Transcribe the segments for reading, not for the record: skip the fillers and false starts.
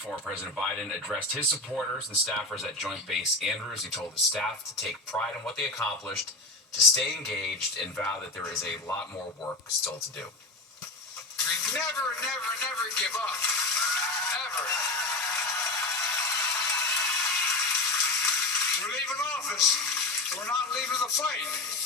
Former President Biden addressed his supporters and staffers at Joint Base Andrews. He told the staff to take pride in what they accomplished, to stay engaged, and vow that there is a lot more work still to do. We never, never, never give up. Ever. We're leaving office. We're not leaving the fight.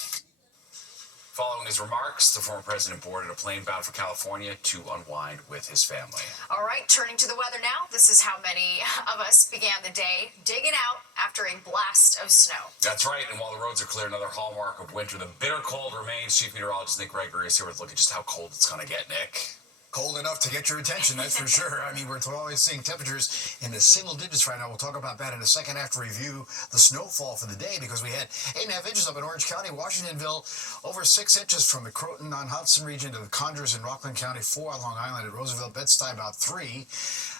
Following his remarks, the former president boarded a plane bound for California to unwind with his family. All right, turning to the weather now. This is how many of us began the day digging out after a blast of snow. That's right, and while the roads are clear, another hallmark of winter, the bitter cold remains. Chief Meteorologist Nick Gregory is here with a look at just how cold it's going to get, Nick. Cold enough to get your attention, that's for sure. I mean, we're always seeing temperatures in the single digits right now. We'll talk about that in a second after review the snowfall for the day, because we had 8.5 inches up in Orange County, Washingtonville, over 6 inches from the Croton-on-Hudson region to the Conyers in Rockland County, 4 on Long Island, at Roosevelt, Bed-Stuy about 3.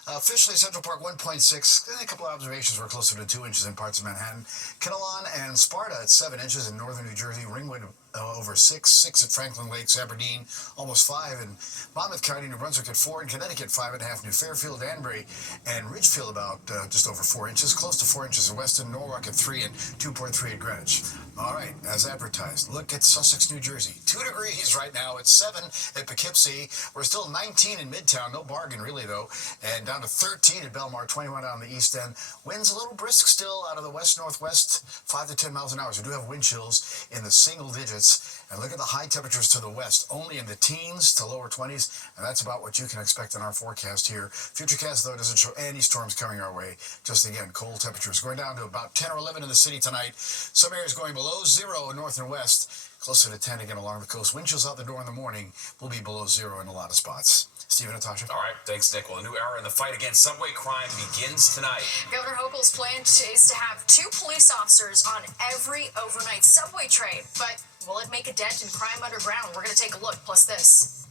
Officially, Central Park 1.6. A couple of observations were closer to 2 inches in parts of Manhattan. Kinnelon and Sparta at 7 inches in northern New Jersey. Ringwood over 6 at Franklin Lakes, Aberdeen, almost 5 in Monmouth County, New Brunswick at 4, in Connecticut 5.5, New Fairfield, Danbury, and Ridgefield about just over 4 inches, close to 4 inches in Weston, Norwalk at 3, and 2.3 at Greenwich. All right, as advertised, look at Sussex, New Jersey. 2 degrees right now. It's 7 at Poughkeepsie. We're still 19 in Midtown, no bargain really though, and down to 13 at Belmar, 21 out on the east end. Winds a little brisk still out of the west-northwest, 5 to 10 miles an hour. So we do have wind chills in the single digits. And look at the high temperatures to the west, only in the teens to lower 20s, and that's about what you can expect in our forecast here. Futurecast, though, doesn't show any storms coming our way. Just, again, cold temperatures going down to about 10 or 11 in the city tonight. Some areas going below 0 in north and west, closer to 10 again along the coast. Wind chills out the door in the morning will be below 0 in a lot of spots. Steve and Natasha. All right, thanks, Nick. Well, a new era in the fight against subway crime begins tonight. Governor Hochul's plan is to have 2 police officers on every overnight subway train. But will it make a dent in crime underground? We're going to take a look, plus this.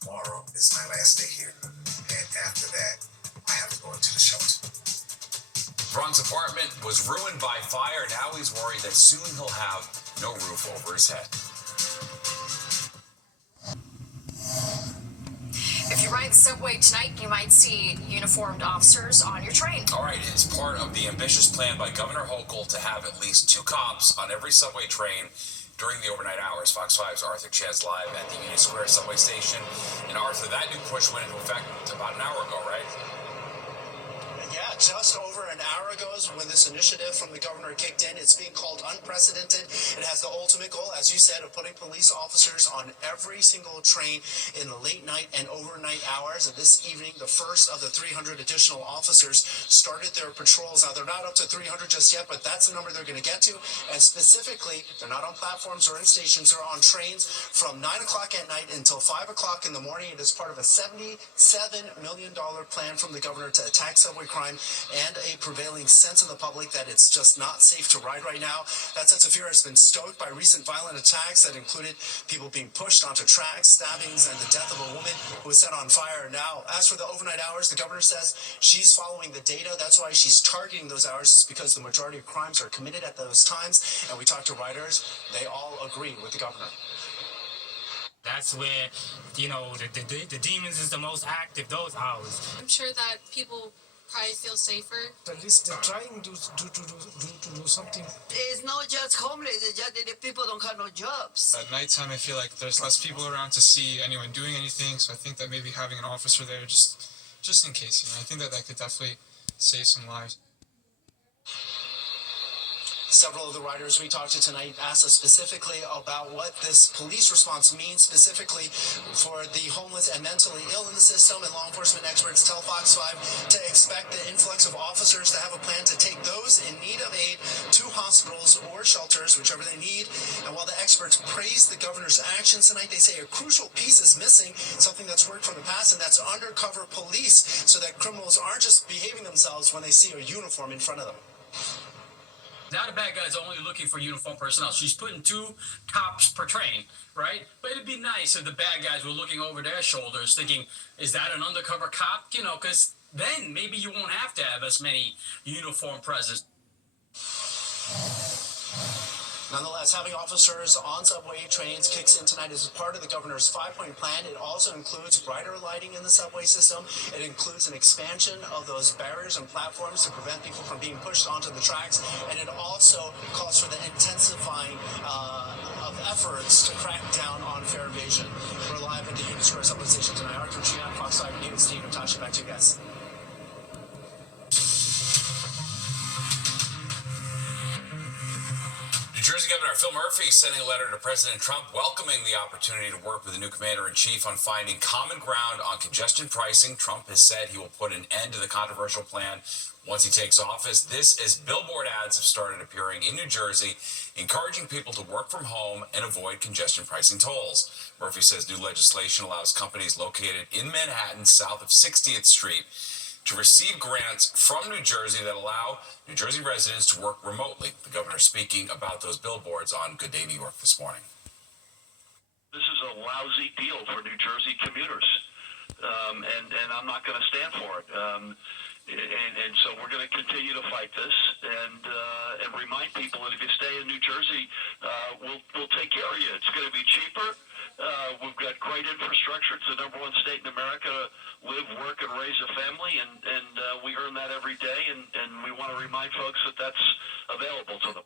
Tomorrow is my last day here, and after that, I have to go into the shelter. Ron's apartment was ruined by fire. Now he's worried that soon he'll have no roof over his head. If you ride the subway tonight, you might see uniformed officers on your train. All right, it's part of the ambitious plan by Governor Hochul to have at least 2 cops on every subway train during the overnight hours. Fox 5's Arthur Chad's live at the Union Square subway station. And Arthur, that new push went into effect about an hour ago, right? Yeah, just over an hour ago is when this initiative from the governor kicked in. It's being called unprecedented. It has the ultimate goal, as you said, of putting police officers on every single train in the late night and overnight hours. And this evening, the first of the 300 additional officers started their patrols. Now, they're not up to 300 just yet, but that's the number they're going to get to. And specifically, they're not on platforms or in stations. They're on trains from 9 o'clock at night until 5 o'clock in the morning. It is part of a $77 million plan from the governor to attack subway crime and a prevailing sense in the public that it's just not safe to ride right now. That sense of fear has been stoked by recent violent attacks that included people being pushed onto tracks, stabbings, and the death of a woman who was set on fire. Now, as for the overnight hours, the governor says she's following the data. That's why she's targeting those hours. It's because the majority of crimes are committed at those times. And we talked to riders. They all agree with the governor. That's where, the demons is the most active, those hours. I'm sure that people probably feel safer. At least they're trying to do something. It's not just homeless, it's just that the people don't have no jobs. At nighttime, I feel like there's less people around to see anyone doing anything, so I think that maybe having an officer there just in case, I think that could definitely save some lives. Several of the riders we talked to tonight asked us specifically about what this police response means specifically for the homeless and mentally ill in the system, and law enforcement experts tell Fox 5 to expect the influx of officers to have a plan to take those in need of aid to hospitals or shelters, whichever they need. And while the experts praise the governor's actions tonight, they say a crucial piece is missing, something that's worked from the past, and that's undercover police, so that criminals aren't just behaving themselves when they see a uniform in front of them. Now the bad guy's only looking for uniformed personnel. She's putting 2 cops per train, right? But it'd be nice if the bad guys were looking over their shoulders thinking, is that an undercover cop? Because then maybe you won't have to have as many uniformed presence. Nonetheless, having officers on subway trains kicks in tonight as part of the governor's five-point plan. It also includes brighter lighting in the subway system. It includes an expansion of those barriers and platforms to prevent people from being pushed onto the tracks. And it also calls for the intensifying of efforts to crack down on fare evasion. We're live at the Union Square subway station tonight. Arthur Chiak, Fox 5 News. Steve and Tasha, back to you guys. New Jersey Governor Phil Murphy sending a letter to President Trump welcoming the opportunity to work with the new commander-in-chief on finding common ground on congestion pricing. Trump has said he will put an end to the controversial plan once he takes office. This as billboard ads have started appearing in New Jersey, encouraging people to work from home and avoid congestion pricing tolls. Murphy says new legislation allows companies located in Manhattan south of 60th Street to receive grants from New Jersey that allow New Jersey residents to work remotely. The governor speaking about those billboards on Good Day New York this morning. This is a lousy deal for New Jersey commuters, and I'm not going to stand for it. And so we're going to continue to fight this and remind people that if you stay in New Jersey, we'll take care of you. It's going to be cheaper. We've got great infrastructure. It's the #1 state in America to live, work, and raise a family, and we earn that every day, and we want to remind folks that that's available to them.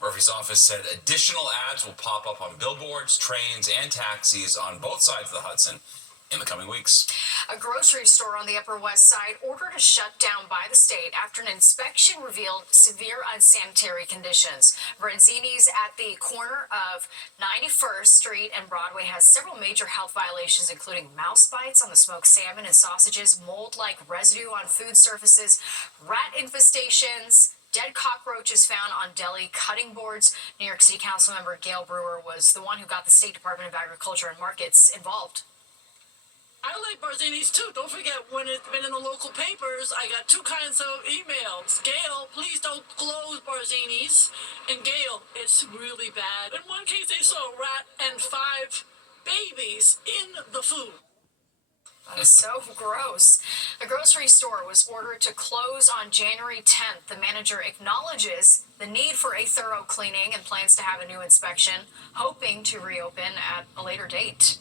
Murphy's office said additional ads will pop up on billboards, trains, and taxis on both sides of the Hudson in the coming weeks. A grocery store on the Upper West Side ordered a shutdown by the state after an inspection revealed severe unsanitary conditions. Branzini's at the corner of 91st Street and Broadway has several major health violations, including mouse bites on the smoked salmon and sausages, mold-like residue on food surfaces, rat infestations, dead cockroaches found on deli cutting boards. New York City Council member Gail Brewer was the one who got the State Department of Agriculture and Markets involved. I like Barzini's too. Don't forget, when it's been in the local papers, I got two kinds of emails. Gail, please don't close Barzini's. And Gail, it's really bad. In one case, they saw a rat and 5 babies in the food. That is so gross. The grocery store was ordered to close on January 10th. The manager acknowledges the need for a thorough cleaning and plans to have a new inspection, hoping to reopen at a later date.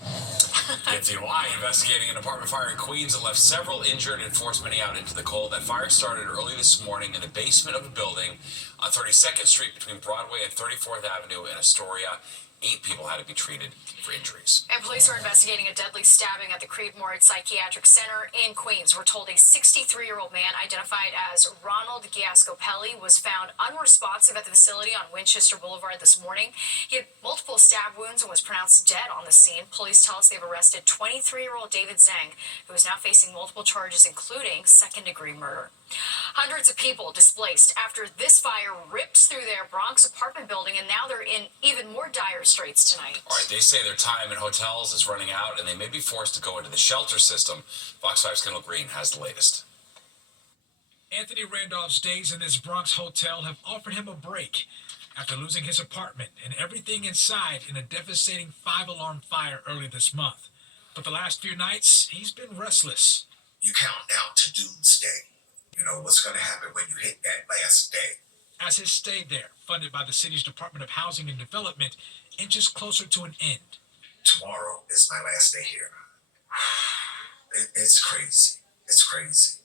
NCY investigating an apartment fire in Queens that left several injured and forced many out into the cold. That fire started early this morning in the basement of a building on 32nd Street between Broadway and 34th Avenue in Astoria. 8 people had to be treated for injuries. And police are investigating a deadly stabbing at the Creedmoor Psychiatric Center in Queens. We're told a 63-year-old man identified as Ronald Giascopelli was found unresponsive at the facility on Winchester Boulevard this morning. He had multiple stab wounds and was pronounced dead on the scene. Police tell us they've arrested 23-year-old David Zhang, who is now facing multiple charges, including second-degree murder. Hundreds of people displaced after this fire ripped through their Bronx apartment building, and now they're in even more dire straits tonight. All right, they say their time in hotels is running out, and they may be forced to go into the shelter system. Fox 5's Kendall Green has the latest. Anthony Randolph's days in this Bronx hotel have offered him a break after losing his apartment and everything inside in a devastating 5-alarm fire early this month. But the last few nights, he's been restless. You count down to doomsday. You know what's going to happen when you hit that last day. As his stay there, funded by the city's Department of Housing and Development, inches closer to an end. Tomorrow is my last day here. It's crazy. It's crazy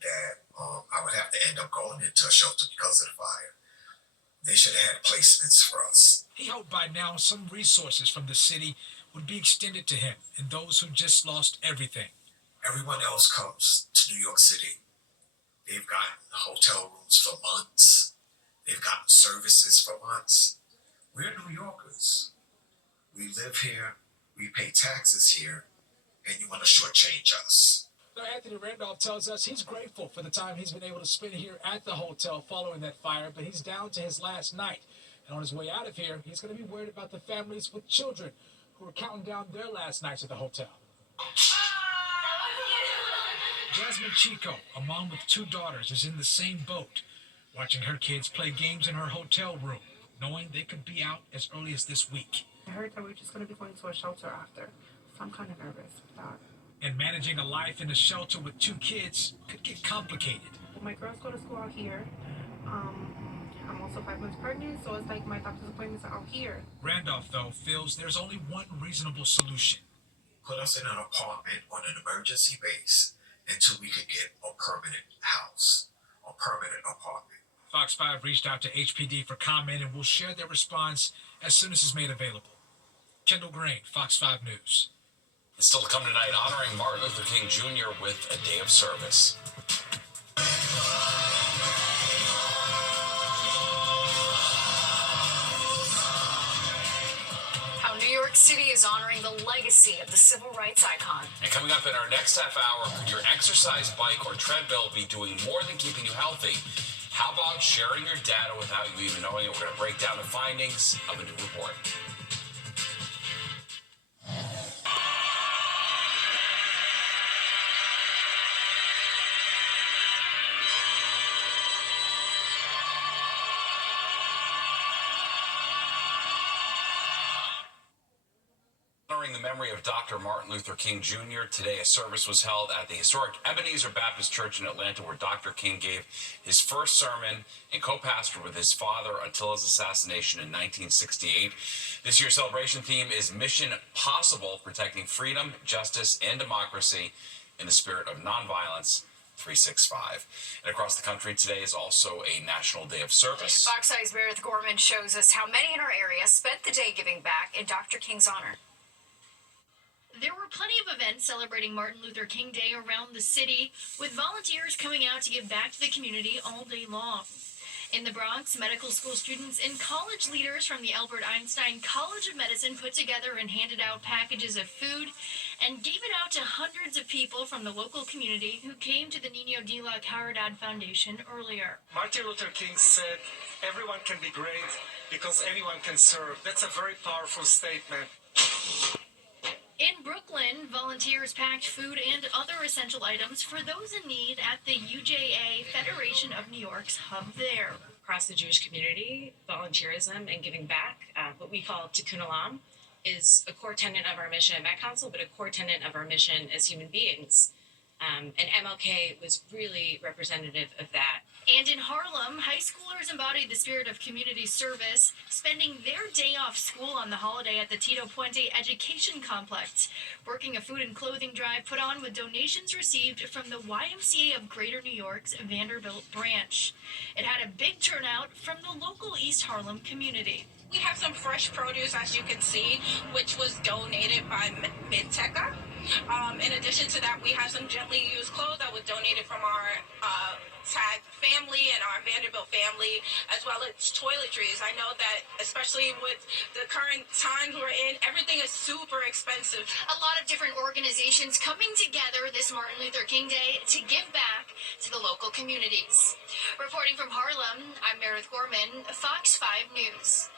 that I would have to end up going into a shelter because of the fire. They should have had placements for us. He hoped by now some resources from the city would be extended to him and those who just lost everything. Everyone else comes to New York City. They've gotten hotel rooms for months. They've gotten services for months. We're New Yorkers. We live here. We pay taxes here. And you want to shortchange us. Now, Anthony Randolph tells us he's grateful for the time he's been able to spend here at the hotel following that fire, but he's down to his last night. And on his way out of here, he's going to be worried about the families with children who are counting down their last nights at the hotel. Jasmine Chico, a mom with 2 daughters, is in the same boat, watching her kids play games in her hotel room, knowing they could be out as early as this week. I heard that we're just going to be going to a shelter after, so I'm kind of nervous with that. And managing a life in a shelter with 2 kids could get complicated. My girls go to school out here. I'm also 5 months pregnant, so it's like my doctor's appointments are out here. Randolph, though, feels there's only one reasonable solution. Put us in an apartment on an emergency base until we could get a permanent house, a permanent apartment. Fox 5 reached out to HPD for comment and will share their response as soon as it's made available. Kendall Green, Fox 5 News. It's still to come tonight, honoring Martin Luther King Jr. with a day of service. How New York City is honoring the legacy of the civil rights icon. And coming up in our next half hour, could your exercise bike or treadmill be doing more than keeping you healthy? How about sharing your data without you even knowing it? We're going to break down the findings of a new report. Honoring the memory of Dr. Martin Luther King Jr., today a service was held at the historic Ebenezer Baptist Church in Atlanta, where Dr. King gave his first sermon and co-pastored with his father until his assassination in 1968. This year's celebration theme is Mission Possible, protecting freedom, justice, and democracy in the spirit of nonviolence. 365. And across the country today is also a National Day of Service. Fox 5's Meredith Gorman shows us how many in our area spent the day giving back in Dr. King's honor. There were plenty of events celebrating Martin Luther King Day around the city, with volunteers coming out to give back to the community all day long. In the Bronx, medical school students and college leaders from the Albert Einstein College of Medicine put together and handed out packages of food and gave it out to hundreds of people from the local community who came to the Niño de la Caridad Foundation earlier. Martin Luther King said, "Everyone can be great because anyone can serve." That's a very powerful statement. In Brooklyn, volunteers packed food and other essential items for those in need at the UJA Federation of New York's hub there. Across the Jewish community, volunteerism and giving back, what we call tikkun olam, is a core tenet of our mission at Met Council, but a core tenet of our mission as human beings. And MLK was really representative of that. And in Harlem, high schoolers embodied the spirit of community service, spending their day off school on the holiday at the Tito Puente Education Complex, working a food and clothing drive put on with donations received from the YMCA of Greater New York's Vanderbilt branch. It had a big turnout from the local East Harlem community. We have some fresh produce, as you can see, which was donated by Midteca. In addition to that, we have some gently used clothes that was donated from our TAG family and our Vanderbilt family, as well as toiletries. I know that, especially with the current times we're in, everything is super expensive. A lot of different organizations coming together this Martin Luther King Day to give back to the local communities. Reporting from Harlem, I'm Meredith Gorman, Fox 5 News.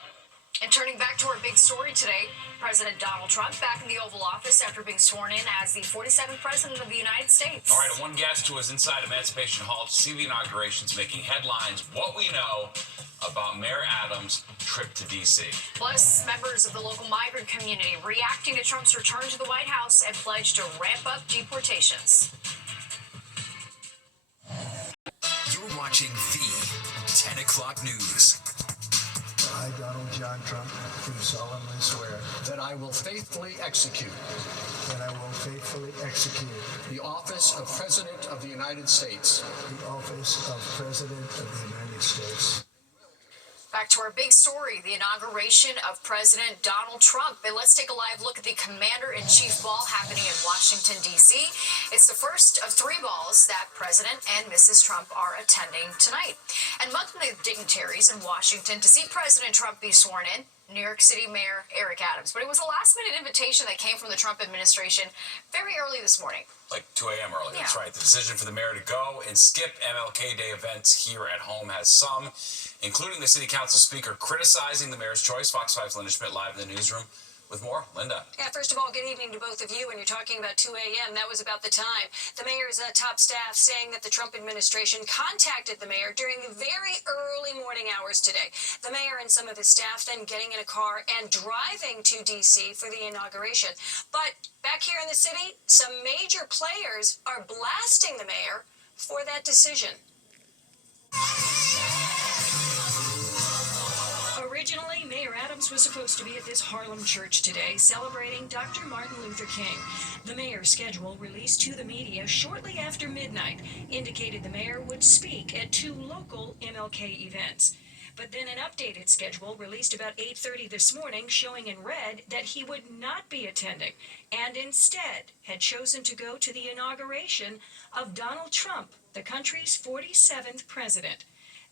And turning back to our big story today, President Donald Trump back in the Oval Office after being sworn in as the 47th President of the United States. All right, and one guest who was inside Emancipation Hall to see the inauguration's making headlines. What we know about Mayor Adams' trip to D.C. Plus, members of the local migrant community reacting to Trump's return to the White House and pledged to ramp up deportations. You're watching the 10 o'clock news. I, Donald John Trump, do solemnly swear that I will faithfully execute the office of President of the United States. The office of President of the United States. Back to our big story, the inauguration of President Donald Trump. And let's take a live look at the Commander-in-Chief Ball happening in Washington, D.C. It's the first of 3 balls that President and Mrs. Trump are attending tonight. And among the dignitaries in Washington to see President Trump be sworn in, New York City Mayor Eric Adams. But it was a last-minute invitation that came from the Trump administration very early this morning. Like 2 a.m. early, yeah. That's right. The decision for the mayor to go and skip MLK Day events here at home has some, including the city council speaker, criticizing the mayor's choice. Fox 5's Linda Schmidt live in the newsroom with more. Linda. Yeah, first of all, good evening to both of you. And you're talking about 2 a.m., that was about the time. The mayor's top staff saying that the Trump administration contacted the mayor during the very early morning hours today. The mayor and some of his staff then getting in a car and driving to D.C. for the inauguration. But back here in the city, some major players are blasting the mayor for that decision. Adams was supposed to be at this Harlem church today celebrating Dr. Martin Luther King. The mayor's schedule released to the media shortly after midnight indicated the mayor would speak at 2 local MLK events. But then an updated schedule released about 8:30 this morning showing in red that he would not be attending and instead had chosen to go to the inauguration of Donald Trump, the country's 47th president.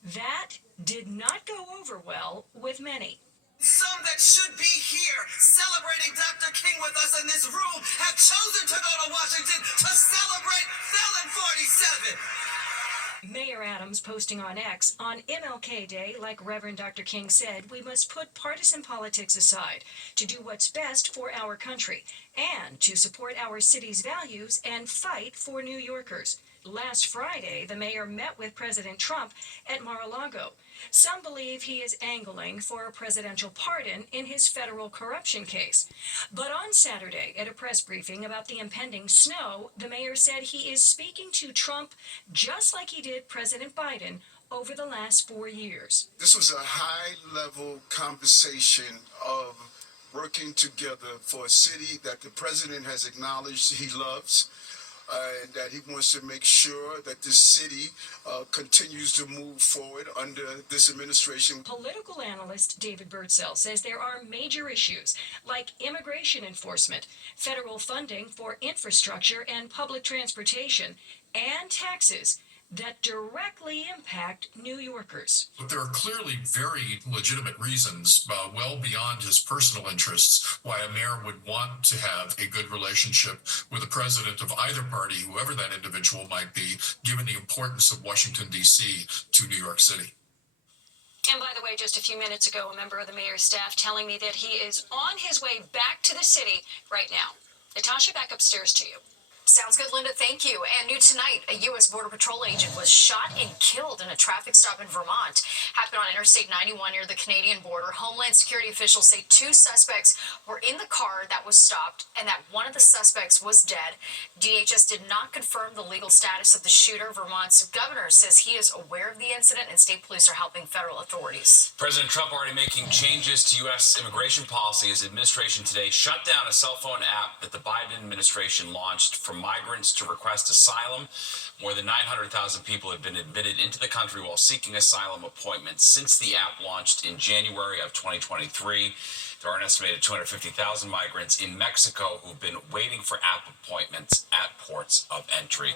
That did not go over well with many. Some that should be here celebrating Dr. King with us in this room have chosen to go to Washington to celebrate Felon 47. Mayor Adams posting on X, on MLK Day, like Reverend Dr. King said, we must put partisan politics aside to do what's best for our country and to support our city's values and fight for New Yorkers. Last Friday, the mayor met with President Trump at Mar-a-Lago. Some believe he is angling for a presidential pardon in his federal corruption case. But on Saturday, at a press briefing about the impending snow, the mayor said he is speaking to Trump just like he did President Biden over the last 4 years. This was a high-level conversation of working together for a city that the president has acknowledged he loves. And that he wants to make sure that this city continues to move forward under this administration. Political analyst David Birdsell says there are major issues like immigration enforcement, federal funding for infrastructure and public transportation, and taxes that directly impact New Yorkers. But there are clearly very legitimate reasons, well beyond his personal interests, why a mayor would want to have a good relationship with the president of either party, whoever that individual might be, given the importance of Washington, D.C. to New York City. And by the way, just a few minutes ago, a member of the mayor's staff telling me that he is on his way back to the city right now. Natasha, back upstairs to you. Sounds good, Linda. Thank you. And new tonight, a U.S. Border Patrol agent was shot and killed in a traffic stop in Vermont. Happened on Interstate 91 near the Canadian border. Homeland Security officials say 2 suspects were in the car that was stopped and that one of the suspects was dead. DHS did not confirm the legal status of the shooter. Vermont's governor says he is aware of the incident and state police are helping federal authorities. President Trump already making changes to U.S. immigration policy. His administration today shut down a cell phone app that the Biden administration launched for migrants to request asylum. More than 900,000 people have been admitted into the country while seeking asylum appointments since the app launched in January of 2023. There are an estimated 250,000 migrants in Mexico who've been waiting for app appointments at ports of entry.